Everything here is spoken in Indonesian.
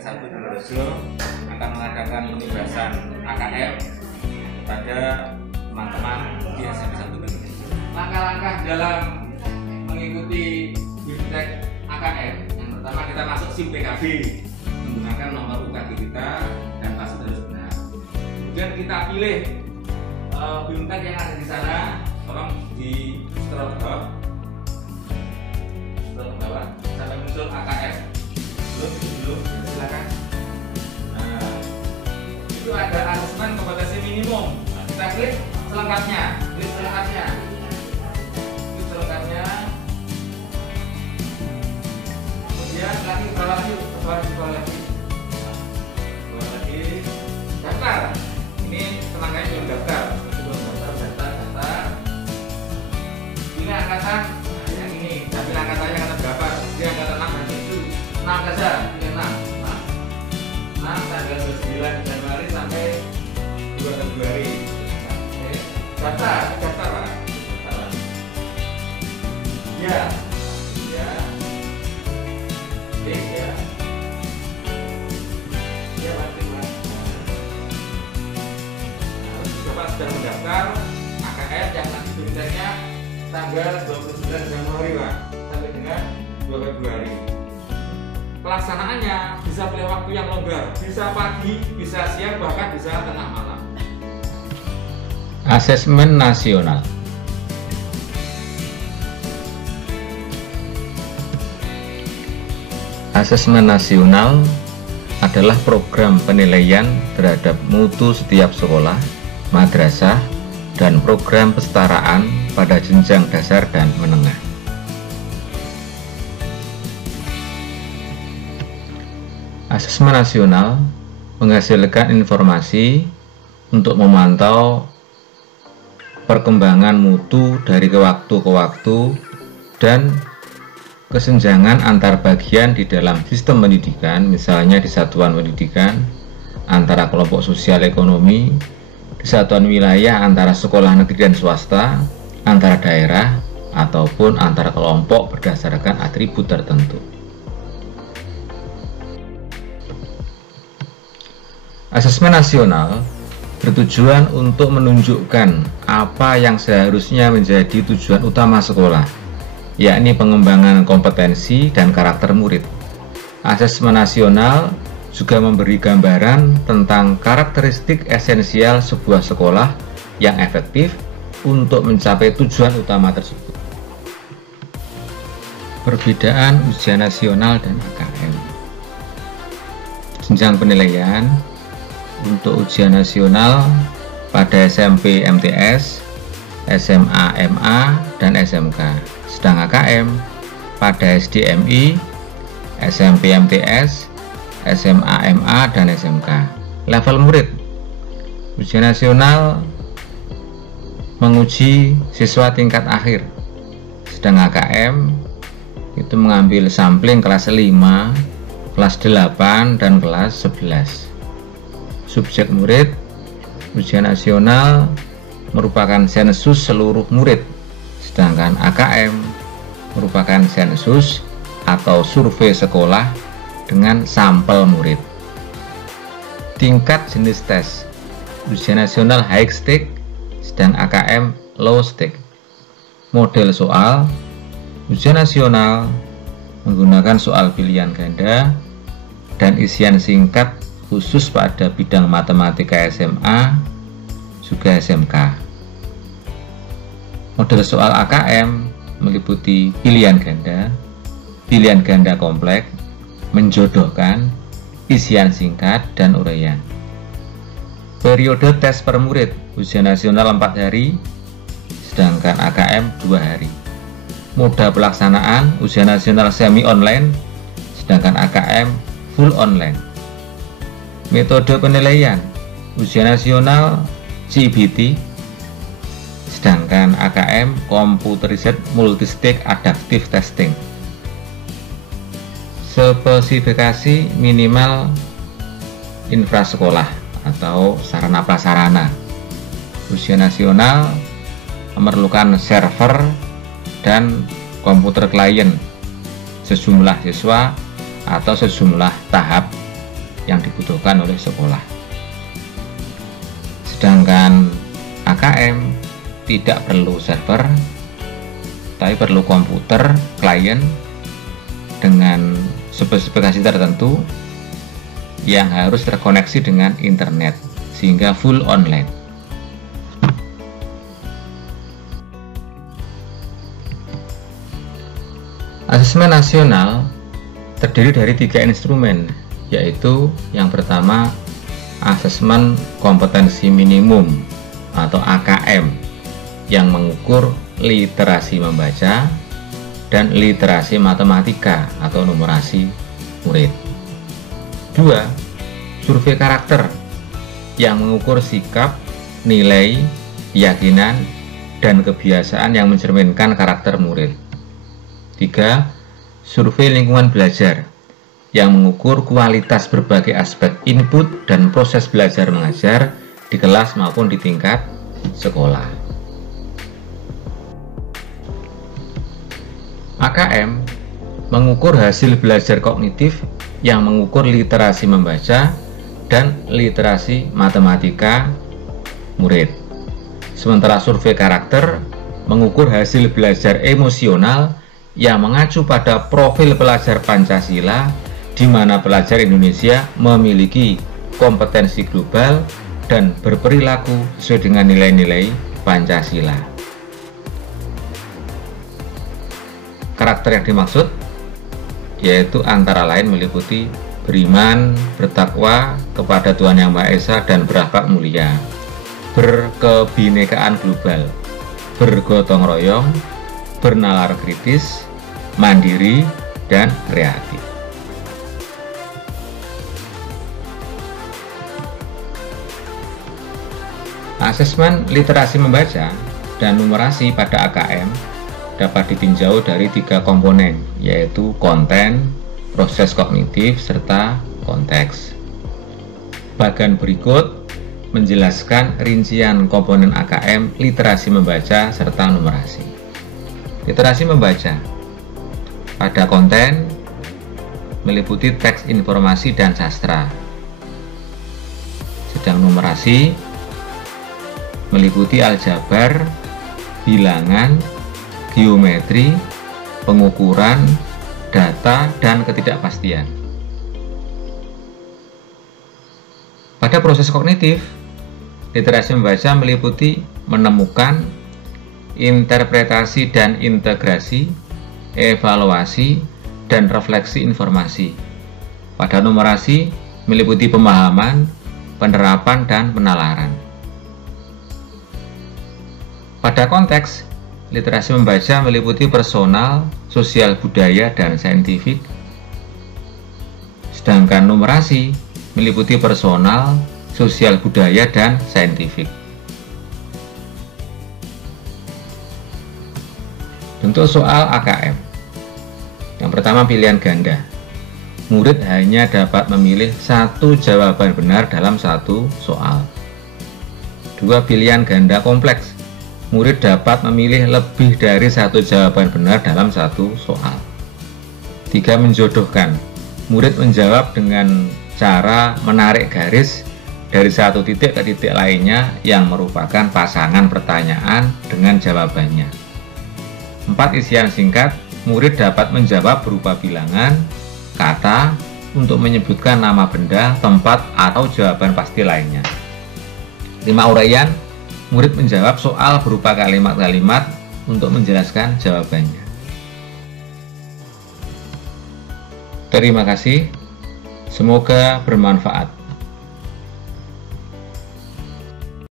SMP 1 Purworejo akan mengadakan penugasan AKM pada teman-teman di SMP 1 Purworejo. Langkah-langkah dalam mengikuti BIMTEK AKM, yang pertama kita masuk SIM PKB menggunakan nomor UKG kita dan password harus benar. Kemudian kita pilih BIMTEK yang ada di sana, tolong di scroll ke bawah sampai muncul AKM. Belum, silakan. Nah, itu ada asesmen kompetensi minimum. Nah, kita klik selengkapnya, kemudian lagi bawah lagi daftar. Ini teman-teman belum daftar, daftar. Ini angkatan yang ini, tapi angkatannya angkatan berapa? Dia angkatan 6 dan 7. 6 saja, ini 6 tanggal 29 Januari sampai 2 Februari. Oke. Daftar Pak. Ya. Bapak sudah mendaftar AKM yang nanti BIMTEK-nya tanggal 29 Januari Pak sampai dengan 2 Februari. Pelaksanaannya bisa pilih waktu yang longgar, bisa pagi, bisa siang, bahkan bisa tengah malam. Asesmen nasional. Asesmen nasional adalah program penilaian terhadap mutu setiap sekolah, madrasah, dan program kesetaraan pada jenjang dasar dan menengah. Asesmen nasional menghasilkan informasi untuk memantau perkembangan mutu dari waktu ke waktu dan kesenjangan antar bagian di dalam sistem pendidikan, misalnya di satuan pendidikan, antara kelompok sosial ekonomi, di satuan wilayah antara sekolah negeri dan swasta, antara daerah, ataupun antara kelompok berdasarkan atribut tertentu. Asesmen nasional bertujuan untuk menunjukkan apa yang seharusnya menjadi tujuan utama sekolah, yakni pengembangan kompetensi dan karakter murid. Asesmen nasional juga memberi gambaran tentang karakteristik esensial sebuah sekolah yang efektif untuk mencapai tujuan utama tersebut. Perbedaan ujian nasional dan AKM. Jenjang penilaian untuk ujian nasional pada SMP MTS, SMA MA, dan SMK. Sedang AKM pada SDMI, SMP MTS, SMA MA, dan SMK. Level murid. Ujian nasional menguji siswa tingkat akhir. Sedang AKM itu mengambil sampling kelas 5, kelas 8, dan kelas 11. Subjek murid. Ujian nasional merupakan sensus seluruh murid, sedangkan AKM merupakan sensus atau survei sekolah dengan sampel murid. Tingkat jenis tes. Ujian nasional high stake, sedang AKM low stake. Model soal. Ujian nasional menggunakan soal pilihan ganda dan isian singkat khusus pada bidang matematika SMA juga SMK. Model soal AKM meliputi pilihan ganda kompleks, menjodohkan, isian singkat, dan uraian. Periode tes per murid. Ujian nasional 4 hari, sedangkan AKM 2 hari. Moda pelaksanaan. Ujian nasional semi online, sedangkan AKM full online. Metode penilaian. Ujian nasional CBT, sedangkan AKM Computerized Multistage Adaptive Testing. Spesifikasi minimal infrasekolah atau sarana prasarana. Ujian nasional memerlukan server dan komputer klien, sejumlah siswa atau sejumlah tahap yang dibutuhkan oleh sekolah. Sedangkan AKM tidak perlu server, tapi perlu komputer klien dengan spesifikasi tertentu yang harus terkoneksi dengan internet sehingga full online. Asesmen nasional terdiri dari 3 instrumen, yaitu yang pertama asesmen kompetensi minimum atau AKM yang mengukur literasi membaca dan literasi matematika atau numerasi murid. 2. Survei karakter yang mengukur sikap, nilai, keyakinan, dan kebiasaan yang mencerminkan karakter murid. 3. Survei lingkungan belajar yang mengukur kualitas berbagai aspek input dan proses belajar mengajar di kelas maupun di tingkat sekolah. AKM mengukur hasil belajar kognitif yang mengukur literasi membaca dan literasi matematika murid. Sementara survei karakter mengukur hasil belajar emosional yang mengacu pada profil pelajar Pancasila, di mana pelajar Indonesia memiliki kompetensi global dan berperilaku sesuai dengan nilai-nilai Pancasila. Karakter yang dimaksud yaitu antara lain meliputi beriman, bertakwa kepada Tuhan Yang Maha Esa dan berakhlak mulia, berkebinekaan global, bergotong royong, bernalar kritis, mandiri, dan kreatif. Asesmen literasi membaca dan numerasi pada AKM dapat ditinjau dari 3 komponen, yaitu konten, proses kognitif, serta konteks. Bagian berikut menjelaskan rincian komponen AKM literasi membaca serta numerasi. Literasi membaca pada konten meliputi teks informasi dan sastra, sedang numerasi meliputi aljabar, bilangan, geometri, pengukuran, data, dan ketidakpastian. Pada proses kognitif, literasi membaca meliputi menemukan, interpretasi dan integrasi, evaluasi, dan refleksi informasi. Pada numerasi meliputi pemahaman, penerapan, dan penalaran. Pada konteks, literasi membaca meliputi personal, sosial budaya, dan saintifik. Sedangkan numerasi meliputi personal, sosial budaya, dan saintifik. Bentuk soal AKM. Yang pertama, pilihan ganda. Murid hanya dapat memilih 1 jawaban benar dalam 1 soal. 2. Pilihan ganda kompleks. Murid dapat memilih lebih dari 1 jawaban benar dalam 1 soal. 3. Menjodohkan. Murid menjawab dengan cara menarik garis dari 1 titik ke titik lainnya yang merupakan pasangan pertanyaan dengan jawabannya. 4. Isian singkat. Murid dapat menjawab berupa bilangan, kata, untuk menyebutkan nama benda, tempat, atau jawaban pasti lainnya. 5. Uraian. Murid menjawab soal berupa kalimat-kalimat untuk menjelaskan jawabannya. Terima kasih. Semoga bermanfaat.